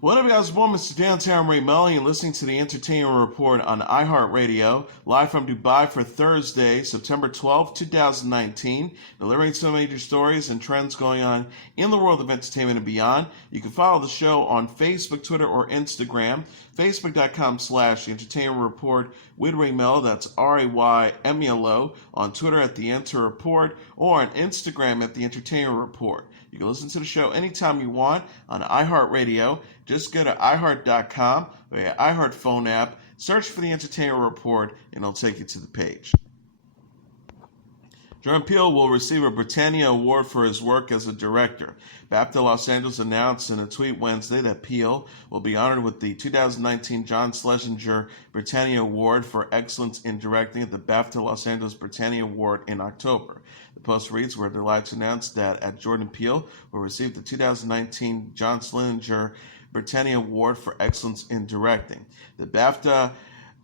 What up, guys? Well, Mr. Downtown Ray Mully, and listening to the Entertainment Report on iHeartRadio, live from Dubai for Thursday, September 12th, 2019, delivering some major stories and trends going on in the world of entertainment and beyond. You can follow the show on Facebook, Twitter, or Instagram. Facebook.com/The Entertainment Report with Ray Melo, that's RAYMELO, on Twitter at The Enter Report, or on Instagram at The Entertainment Report. You can listen to the show anytime you want on iHeartRadio. Just go to iHeart.com or your iHeart phone app, search for The Entertainment Report, and it'll take you to the page. Jordan Peele will receive a Britannia award for his work as a director. BAFTA Los Angeles announced in a tweet Wednesday that Peele will be honored with the 2019 John Schlesinger Britannia Award for Excellence in Directing at the BAFTA Los Angeles Britannia Award in October. The Post reads, "We're delighted to announce that Jordan Peele will receive the 2019 John Schlesinger Britannia Award for Excellence in Directing. The BAFTA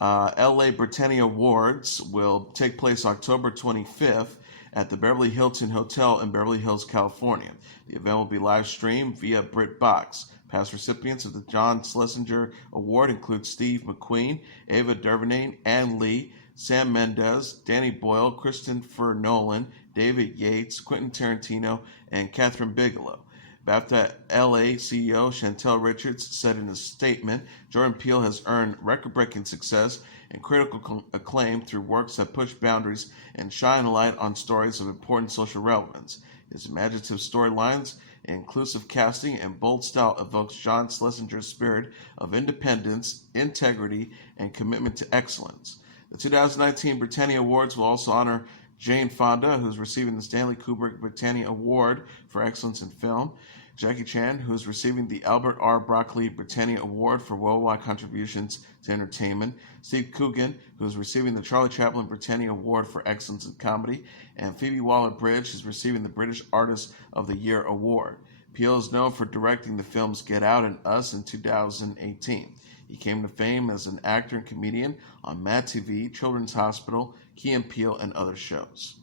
LA Britannia Awards will take place October 25th at the Beverly Hilton Hotel in Beverly Hills, California. The event will be live streamed via BritBox. Past recipients of the John Schlesinger Award include Steve McQueen, Ava DuVernay, Ann Lee, Sam Mendes, Danny Boyle, Christopher Nolan, David Yates, Quentin Tarantino, and Catherine Bigelow. BAFTA LA CEO Chantel Richards said in a statement, "Jordan Peele has earned record-breaking success and critical acclaim through works that push boundaries and shine a light on stories of important social relevance. His imaginative storylines, inclusive casting, and bold style evokes John Schlesinger's spirit of independence, integrity, and commitment to excellence." The 2019 Britannia Awards will also honor Jane Fonda, who's receiving the Stanley Kubrick Britannia Award for Excellence in Film, Jackie Chan, who is receiving the Albert R. Broccoli Britannia Award for worldwide contributions to entertainment, Steve Coogan, who is receiving the Charlie Chaplin Britannia Award for Excellence in Comedy, and Phoebe Waller-Bridge is receiving the British Artist of the Year Award. Peele is known for directing the films Get Out and Us in 2018. He came to fame as an actor and comedian on Mad TV, Children's Hospital, Key and Peele, and other shows.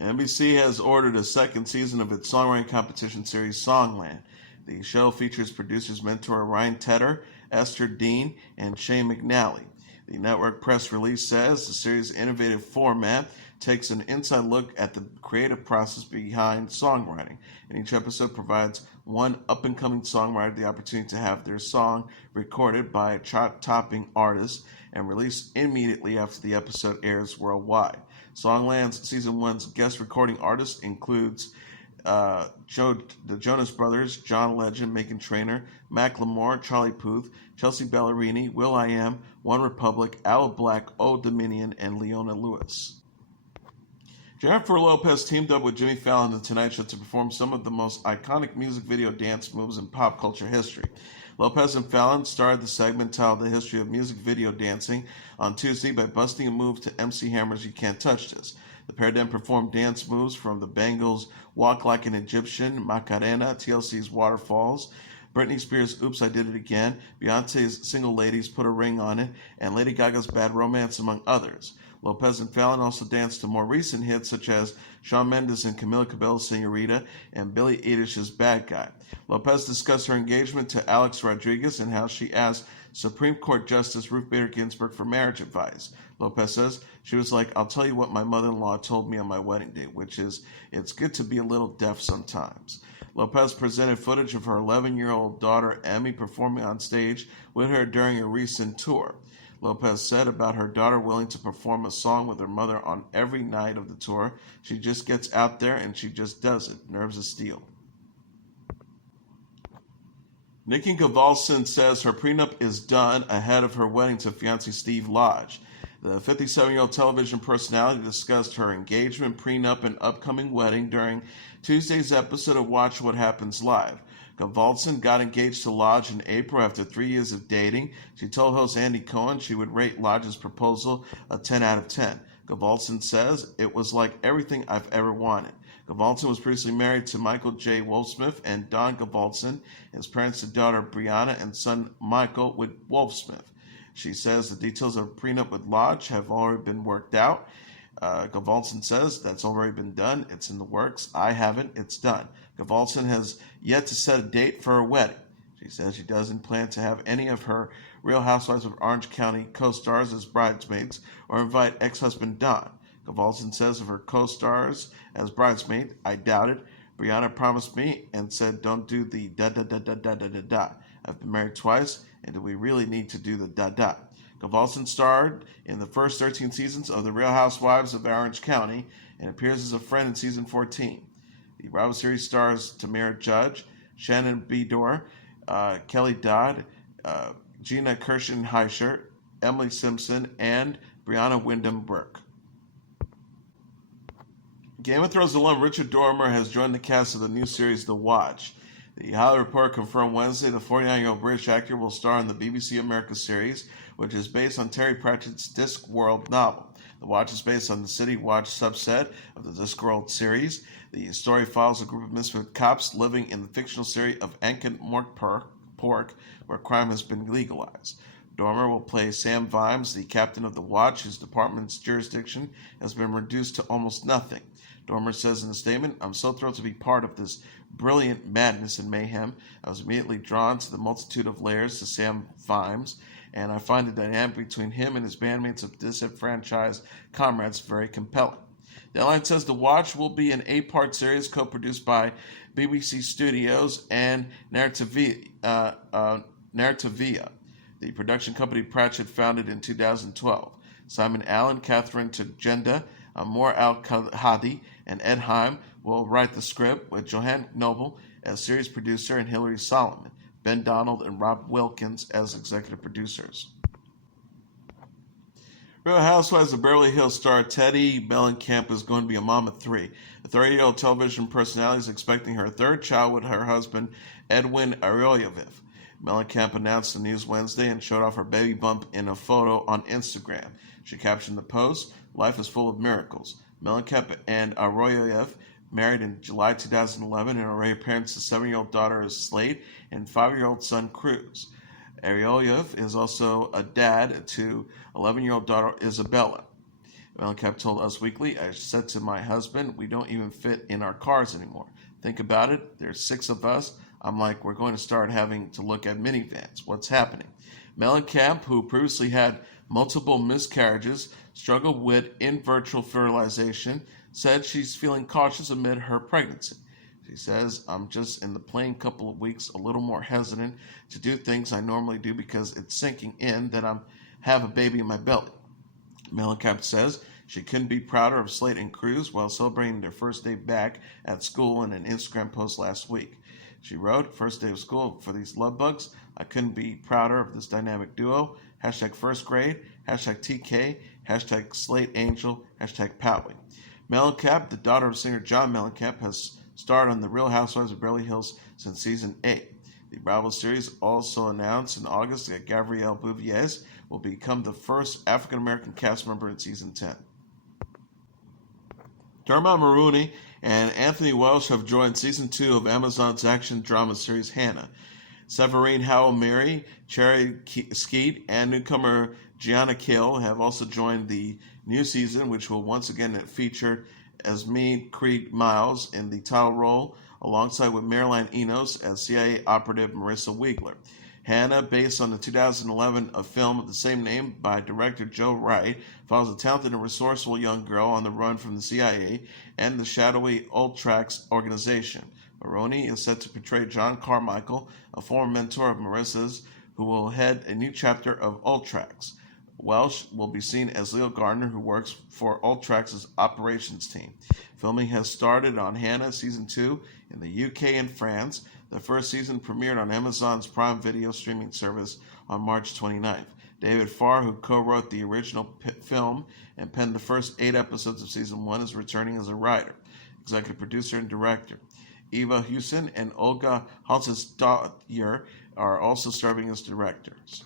NBC has ordered a second season of its songwriting competition series, Songland. The show features producers mentor Ryan Tedder, Esther Dean, and Shane McNally. The network press release says the series' innovative format takes an inside look at the creative process behind songwriting, and each episode provides one up-and-coming songwriter the opportunity to have their song recorded by a chart-topping artist and released immediately after the episode airs worldwide. Songland's Season 1's guest recording artist includes the Jonas Brothers, John Legend, Meghan Trainor, Macklemore, Charlie Puth, Chelsea Ballerini, will.i.am, One Republic, Al Black, Old Dominion, and Leona Lewis. Jennifer Lopez teamed up with Jimmy Fallon and The Tonight Show to perform some of the most iconic music video dance moves in pop culture history. Lopez and Fallon started the segment titled The History of Music Video Dancing on Tuesday by busting a move to MC Hammer's You Can't Touch This. The pair then performed dance moves from the Bangles' Walk Like an Egyptian, Macarena, TLC's Waterfalls, Britney Spears' Oops, I Did It Again, Beyonce's Single Ladies, Put a Ring on It, and Lady Gaga's Bad Romance, among others. Lopez and Fallon also danced to more recent hits such as Shawn Mendes and Camila Cabello's Señorita and Billie Eilish's Bad Guy. Lopez discussed her engagement to Alex Rodriguez and how she asked Supreme Court Justice Ruth Bader Ginsburg for marriage advice. Lopez says, "She was like, I'll tell you what my mother-in-law told me on my wedding day, which is, it's good to be a little deaf sometimes." Lopez presented footage of her 11-year-old daughter Emmy performing on stage with her during a recent tour. Lopez said about her daughter willing to perform a song with her mother on every night of the tour, "She just gets out there and she just does it. Nerves of steel." Vicki Gunvalson says her prenup is done ahead of her wedding to fiancé Steve Lodge. The 57-year-old television personality discussed her engagement, prenup, and upcoming wedding during Tuesday's episode of Watch What Happens Live. Gunvalson got engaged to Lodge in April after 3 years of dating. She told host Andy Cohen she would rate Lodge's proposal a 10 out of 10. Gunvalson says, "It was like everything I've ever wanted." Gunvalson was previously married to Michael J. Wolfsmith and Dawn Gunvalson. His parents had daughter Brianna and son Michael with Wolfsmith. She says the details of a prenup with Lodge have already been worked out. Gunvalson says that's already been done. It's in the works. I haven't. It's done. Gunvalson has yet to set a date for her wedding. She says she doesn't plan to have any of her Real Housewives of Orange County co-stars as bridesmaids or invite ex-husband Don. Gunvalson says of her co-stars as bridesmaid, I doubt it. Brianna promised me and said don't do the da-da-da-da-da-da-da-da. I've been married twice, and do we really need to do the da-da? Gunvalson starred in the first 13 seasons of The Real Housewives of Orange County and appears as a friend in season 14. The Bravo series stars Tamara Judge, Shannon Bedore, Kelly Dodd, Gina Kirschenheischer, Emily Simpson, and Brianna Wyndham Burke. Game of Thrones alum Richard Dormer has joined the cast of the new series The Watch. The Hollywood Reporter confirmed Wednesday the 49-year-old British actor will star in the BBC America series, which is based on Terry Pratchett's Discworld novel. The Watch is based on the City Watch subset of the Discworld series. The story follows a group of misfit cops living in the fictional city of Ankh-Morpork, where crime has been legalized. Dormer will play Sam Vimes, the captain of the Watch, whose department's jurisdiction has been reduced to almost nothing. Dormer says in a statement, I'm so thrilled to be part of this brilliant madness and mayhem. I was immediately drawn to the multitude of layers to Sam Vimes, and I find the dynamic between him and his bandmates of disenfranchised comrades very compelling. The headline says The Watch will be an 8-part series co-produced by BBC Studios and Narrativia, the production company Pratchett founded in 2012. Simon Allen, Catherine Tagenda, Amor Al-Hadi, and Ed Heim will write the script, with Johann Noble as series producer and Hilary Solomon, Ben Donald, and Rob Wilkins as executive producers. Real Housewives of Beverly Hills star Teddi Mellencamp is going to be a mom of 3. The 30-year-old television personality is expecting her third child with her husband, Edwin Arroyoviv. Mellencamp announced the news Wednesday and showed off her baby bump in a photo on Instagram. She captioned the post, "Life is full of miracles." Mellencamp and Arroyoviv married in July 2011 and already parents a 7-year-old daughter Slate and 5-year-old son Cruz. Arroyoviv is also a dad to 11-year-old daughter Isabella. Mellencamp told Us Weekly, I said to my husband, we don't even fit in our cars anymore. Think about it, there's 6 of us. I'm like, we're going to start having to look at minivans. What's happening? Mellencamp, who previously had multiple miscarriages, struggled with in vitro fertilization, said she's feeling cautious amid her pregnancy. She says, I'm just in the plain couple of weeks a little more hesitant to do things I normally do because it's sinking in that I have a baby in my belly. Mellencamp says she couldn't be prouder of Slate and Cruz while celebrating their first day back at school in an Instagram post last week. She wrote, first day of school for these love bugs. I couldn't be prouder of this dynamic duo. Hashtag first grade, hashtag TK, hashtag Slate Angel, hashtag Powie. Mellencamp, the daughter of singer John Mellencamp, has starred on The Real Housewives of Beverly Hills since season 8. The Bravo series also announced in August that Gabrielle Bouvier will become the first African-American cast member in season 10. Dermot Mulroney and Anthony Welsh have joined season 2 of Amazon's action drama series Hanna. Severine Howell-Mary, Cherry Skeet, and newcomer Gianna Kale have also joined the new season, which will once again feature Esme Creed Miles in the title role, alongside with Marilyn Enos as CIA operative Marissa Wiegler. Hanna, based on the 2011 film of the same name by director Joe Wright, follows a talented and resourceful young girl on the run from the CIA and the shadowy Ultrax organization. Mulroney is set to portray John Carmichael, a former mentor of Marissa's, who will head a new chapter of Ultrax. Welsh will be seen as Leo Garner, who works for Ultrax's operations team. Filming has started on Hanna Season 2 in the UK and France. The first season premiered on Amazon's Prime Video streaming service on March 29th. David Farr, who co-wrote the original film and penned the first 8 episodes of Season 1, is returning as a writer, executive producer, and director. Eva Hewson and Olga Halsesdottir are also serving as directors.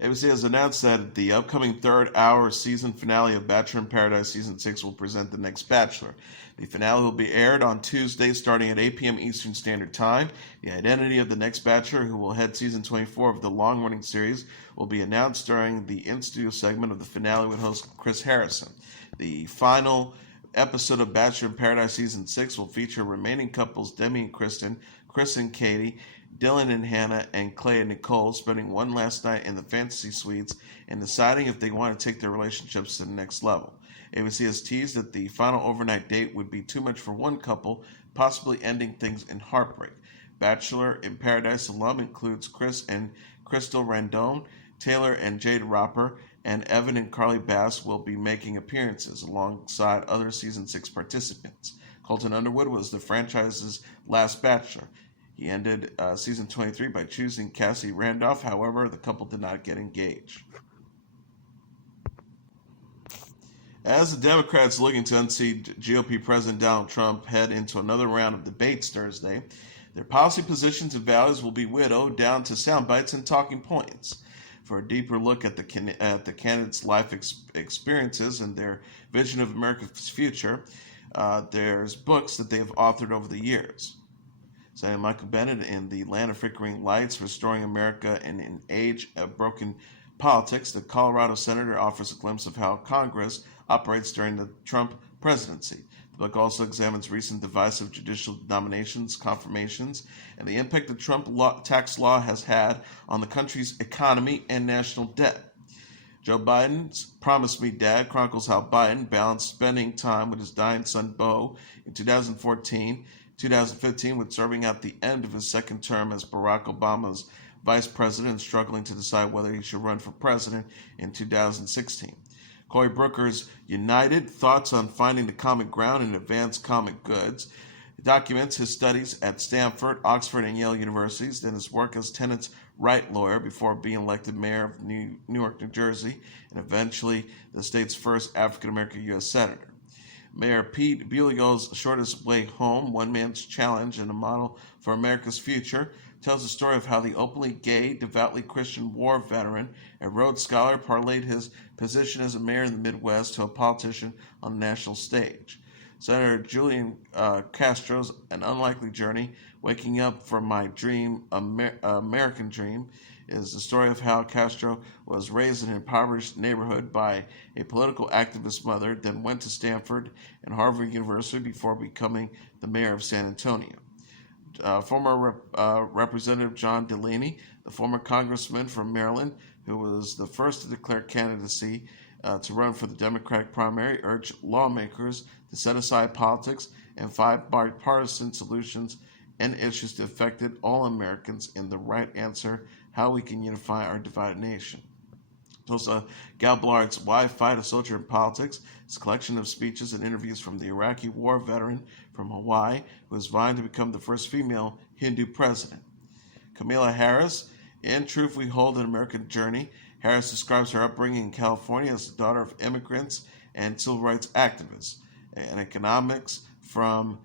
ABC has announced that the upcoming third-hour season finale of Bachelor in Paradise Season 6 will present the next Bachelor. The finale will be aired on Tuesday starting at 8 p.m. Eastern Standard Time. The identity of the next Bachelor, who will head Season 24 of the long-running series, will be announced during the in-studio segment of the finale with host Chris Harrison. The final episode of Bachelor in Paradise Season 6 will feature remaining couples Demi and Kristen, Chris and Katie, Dylan and Hanna, and Clay and Nicole spending one last night in the fantasy suites and deciding if they want to take their relationships to the next level. ABC has teased that the final overnight date would be too much for one couple, possibly ending things in heartbreak. Bachelor in Paradise alum includes Chris and Crystal Randone, Taylor and Jade Roper, and Evan and Carly Bass will be making appearances alongside other Season 6 participants. Colton Underwood was the franchise's last Bachelor. He ended Season 23 by choosing Cassie Randolph. However, the couple did not get engaged. As the Democrats looking to unseat GOP President Donald Trump head into another round of debates Thursday, their policy positions and values will be whittled down to sound bites and talking points. For a deeper look at the candidates' life experiences and their vision of America's future, there's books that they have authored over the years. Senator Michael Bennett in The Land of Flickering Lights, Restoring America in an Age of Broken Politics, the Colorado senator offers a glimpse of how Congress operates during the Trump presidency. The book also examines recent divisive judicial nominations, confirmations, and the impact the Trump tax law has had on the country's economy and national debt. Joe Biden's Promise Me Dad chronicles how Biden balanced spending time with his dying son Beau in 2015 with serving out the end of his second term as Barack Obama's vice president and struggling to decide whether he should run for president in 2016. Cory Booker's United, Thoughts on Finding the Common Ground in Advanced Comic Goods, documents his studies at Stanford, Oxford, and Yale universities, then his work as tenants' right lawyer before being elected mayor of Newark, New Jersey, and eventually the state's first African-American U.S. senator. Mayor Pete Buttigieg's Shortest Way Home, One Man's Challenge and a Model for America's Future, tells the story of how the openly gay, devoutly Christian war veteran and Rhodes Scholar parlayed his position as a mayor in the Midwest to a politician on the national stage. Senator Julian Castro's An Unlikely Journey, Waking Up from My Dream, American Dream, is the story of how Castro was raised in an impoverished neighborhood by a political activist mother, then went to Stanford and Harvard University before becoming the mayor of San Antonio. Former Representative John Delaney, the former congressman from Maryland, who was the first to declare candidacy to run for the Democratic primary, urged lawmakers to set aside politics and find bipartisan solutions and issues that affected all Americans in the right answer, how we can unify our divided nation. Tulsa Gabbard's Why Fight a Soldier in Politics is a collection of speeches and interviews from the Iraqi war veteran from Hawaii who was vying to become the first female Hindu president. Kamala Harris, In Truth We Hold an American Journey. Harris describes her upbringing in California as the daughter of immigrants and civil rights activists, and economics from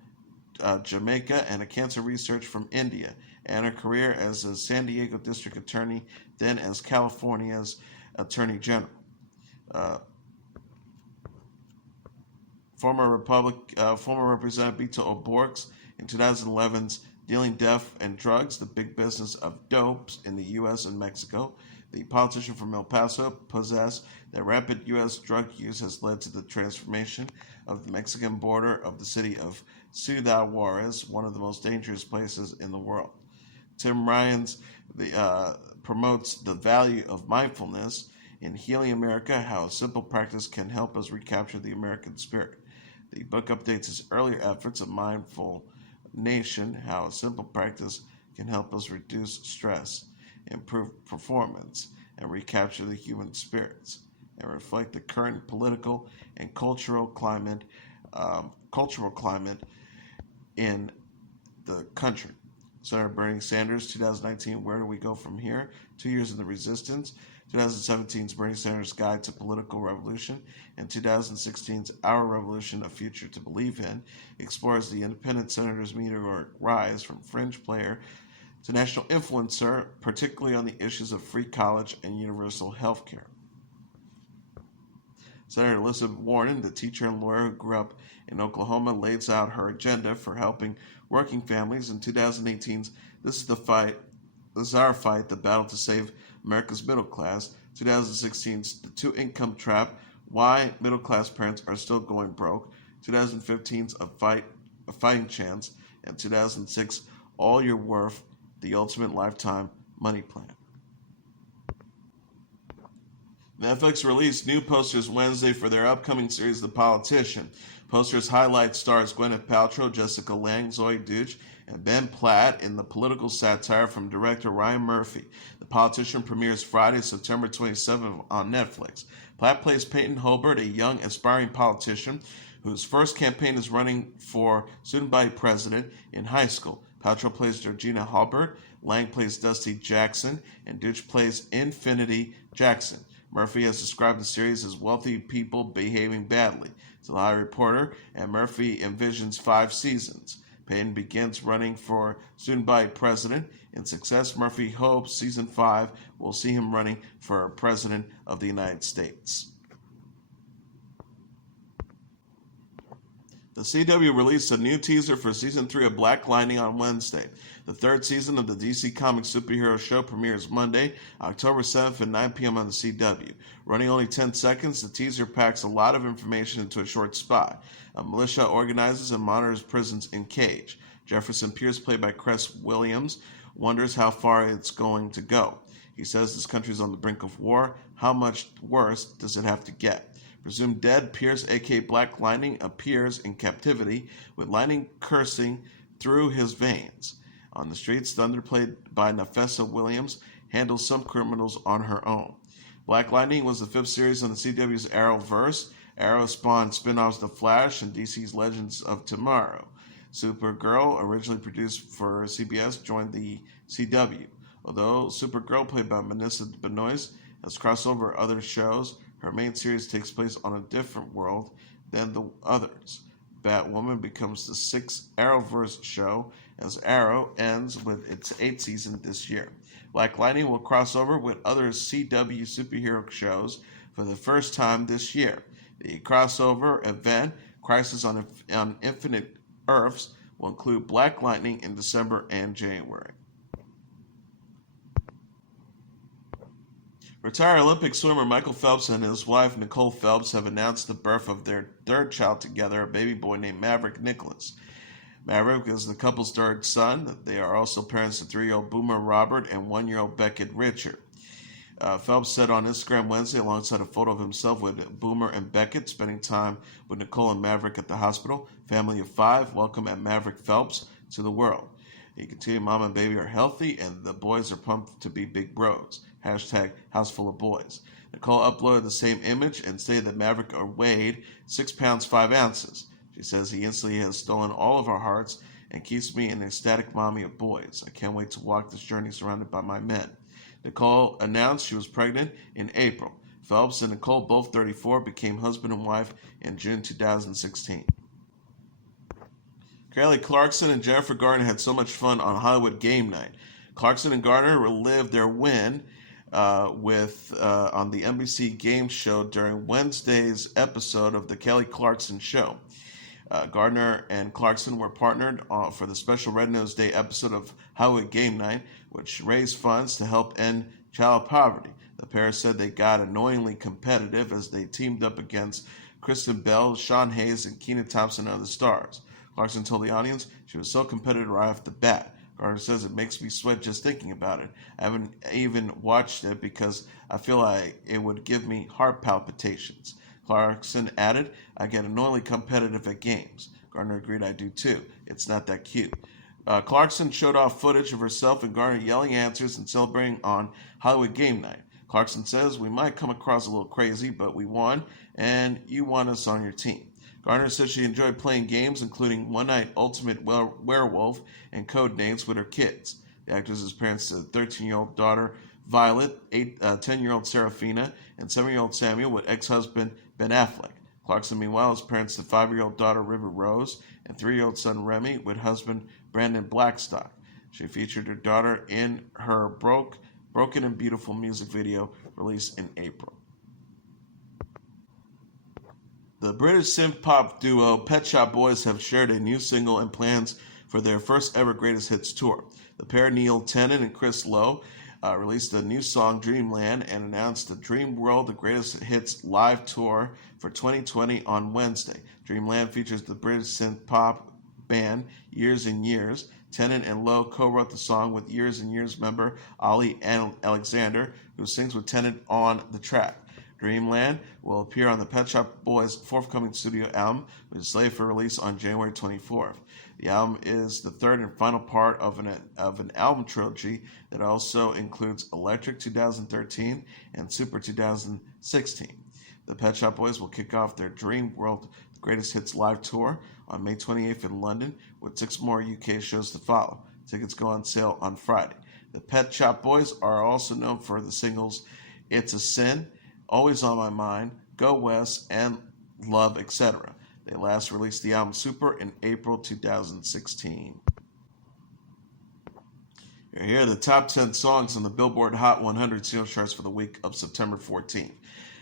Jamaica and a cancer research from India, and her career as a San Diego district attorney, then as California's attorney general. Former Representative Beto O'Rourke's in 2011's Dealing Death and Drugs, the Big Business of Dopes in the U.S. and Mexico. The politician from El Paso possessed that rapid U.S. drug use has led to the transformation of the Mexican border of the city of Ciudad Juarez, one of the most dangerous places in the world. Tim Ryan's promotes the value of mindfulness in Healing America, how a simple practice can help us recapture the American spirit. The book updates his earlier efforts of Mindful Nation, how a simple practice can help us reduce stress, improve performance, and recapture the human spirits, and reflect the current political and cultural climate in the country. Senator Bernie Sanders, 2019, Where Do We Go From Here? 2 Years in the Resistance. 2017's Bernie Sanders' Guide to Political Revolution, and 2016's Our Revolution, A Future to Believe In, explores the independent senator's meteoric rise from fringe player to national influencer, particularly on the issues of free college and universal health care. Senator Elizabeth Warren, the teacher and lawyer who grew up in Oklahoma, lays out her agenda for helping working families. In 2018's This Is Our Fight, the Battle to Save America's Middle Class. 2016's The Two Income Trap, Why Middle Class Parents Are Still Going Broke. 2015's A Fighting Chance, and 2006 All You're Worth, The Ultimate Lifetime Money Plan. Netflix released new posters Wednesday for their upcoming series, The Politician. Posters highlight stars Gwyneth Paltrow, Jessica Lange, Zoe Deutch, and Ben Platt in the political satire from director Ryan Murphy. The Politician premieres Friday, September 27th on Netflix. Platt plays Peyton Hobart, a young, aspiring politician whose first campaign is running for student-body president in high school. Paltrow plays Georgina Hobart, Lange plays Dusty Jackson, and Deutch plays Infinity Jackson. Murphy has described the series as wealthy people behaving badly. It's a live reporter, and Murphy envisions 5 seasons. Payton begins running for student-body president. In success, Murphy hopes season 5 will see him running for president of the United States. The CW released a new teaser for Season 3 of Black Lightning on Wednesday. The 3rd season of the DC Comics superhero show premieres Monday, October 7th at 9 p.m. on the CW. Running only 10 seconds, the teaser packs a lot of information into a short spot. A militia organizes and monitors prisons in Cage. Jefferson Pierce, played by Cress Williams, wonders how far it's going to go. He says this country's on the brink of war. How much worse does it have to get? Presumed dead, Pierce, aka Black Lightning, appears in captivity, with lightning coursing through his veins. On the streets, Thunder, played by Nafessa Williams, handles some criminals on her own. Black Lightning was the 5th series on the CW's Arrowverse. Arrow spawned spin-offs The Flash and DC's Legends of Tomorrow. Supergirl, originally produced for CBS, joined the CW. Although Supergirl, played by Melissa Benoist, has crossed over other shows, her main series takes place on a different world than the others. Batwoman becomes the 6th Arrowverse show, as Arrow ends with its 8th season this year. Black Lightning will cross over with other CW superhero shows for the first time this year. The crossover event, Crisis on Infinite Earths, will include Black Lightning in December and January. Retired Olympic swimmer Michael Phelps and his wife Nicole Phelps have announced the birth of their 3rd child together, a baby boy named Maverick Nicolas. Maverick is the couple's 3rd son. They are also parents to 3-year-old Boomer Robert and 1-year-old Beckett Richard. Phelps said on Instagram Wednesday, alongside a photo of himself with Boomer and Beckett spending time with Nicole and Maverick at the hospital, "Family of 5, welcome at Maverick Phelps to the world." He continued, "Mom and baby are healthy, and the boys are pumped to be big bros. Hashtag house full of boys." Nicole uploaded the same image and stated that Maverick weighed 6 pounds 5 ounces. She says, "He instantly has stolen all of our hearts and keeps me an ecstatic mommy of boys. I can't wait to walk this journey surrounded by my men." Nicole announced she was pregnant in April. Phelps and Nicole, both 34, became husband and wife in June 2016. Kelly Clarkson and Jennifer Garner had so much fun on Hollywood Game Night. Clarkson and Garner relived their win on the NBC game show during Wednesday's episode of The Kelly Clarkson Show. Garner and Clarkson were partnered for the special Red Nose Day episode of Hollywood Game Night, which raised funds to help end child poverty. The pair said they got annoyingly competitive as they teamed up against Kristen Bell, Sean Hayes, and Kenan Thompson and other stars. Clarkson told the audience she was so competitive right off the bat. Garner says, "It makes me sweat just thinking about it. I haven't even watched it because I feel like it would give me heart palpitations." Clarkson added, "I get annoyingly competitive at games." Garner agreed, "I do too. It's not that cute." Clarkson showed off footage of herself and Garner yelling answers and celebrating on Hollywood Game Night. Clarkson says, "We might come across a little crazy, but we won, and you want us on your team." Garner says she enjoyed playing games, including One Night Ultimate Werewolf and Codenames with her kids. The actress is parents to a 13-year-old daughter, Violet, 10-year-old Serafina, and 7-year-old Samuel with ex-husband Ben Affleck. Clarkson, meanwhile, is parents to 5-year-old daughter, River Rose, and 3-year-old son, Remy, with husband Brandon Blackstock. She featured her daughter in her Broken and Beautiful music video released in April. The British synth-pop duo Pet Shop Boys have shared a new single and plans for their first ever Greatest Hits tour. The pair, Neil Tennant and Chris Lowe, released a new song, Dreamland, and announced the Dreamworld, the Greatest Hits live tour for 2020 on Wednesday. Dreamland features the British synth pop band Years and Years. Tennant and Lowe co-wrote the song with Years and Years member Ali Alexander, who sings with Tennant on the track. Dreamland will appear on the Pet Shop Boys' forthcoming studio album, which is slated for release on January 24th. The album is the third and final part of an album trilogy that also includes Electric 2013 and Super 2016. The Pet Shop Boys will kick off their Dreamworld Greatest Hits live tour on May 28th in London, with 6 more UK shows to follow. Tickets go on sale on Friday. The Pet Shop Boys are also known for the singles It's a Sin, Always on My Mind, Go West, and Love, etc. They last released the album Super in April 2016. Here are the top 10 songs on the Billboard Hot 100 singles charts for the week of September 14th.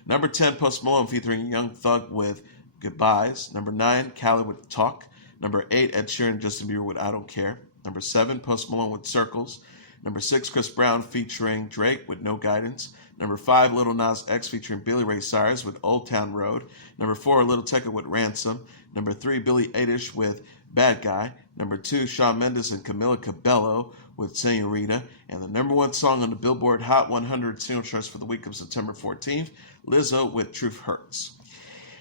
Number 10, Post Malone featuring Young Thug with Goodbyes. Number 9, Khaled with Talk. Number 8, Ed Sheeran and Justin Bieber with I Don't Care. Number 7, Post Malone with Circles. Number 6, Chris Brown featuring Drake with No Guidance. Number 5, Lil Nas X featuring Billy Ray Cyrus with Old Town Road. Number 4, Lil Tecca with Ransom. Number 3, Billie Eilish with Bad Guy. Number 2, Shawn Mendes and Camila Cabello with Senorita. And the number 1 song on the Billboard Hot 100 single charts for the week of September 14th, Lizzo with Truth Hurts.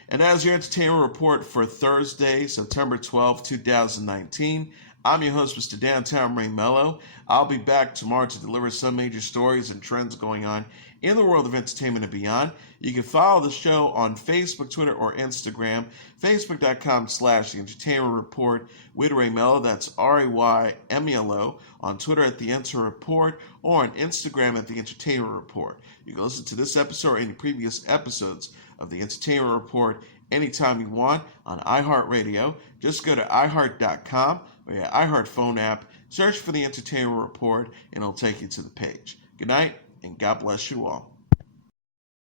And as your entertainment report for Thursday, September 12, 2019, I'm your host, Mr. Downtown Ray Melo. I'll be back tomorrow to deliver some major stories and trends going on in the world of entertainment and beyond. You can follow the show on Facebook, Twitter, or Instagram. Facebook.com/The Entertainment Report with Ray Melo. That's RAYMELO. On Twitter at The Enter Report, or on Instagram at The Entertainment Report. You can listen to this episode or any previous episodes of The Entertainment Report anytime you want on iHeartRadio. Just go to iHeart.com or your iHeart phone app, search for The Entertainment Report, and it'll take you to the page. Good night, and God bless you all.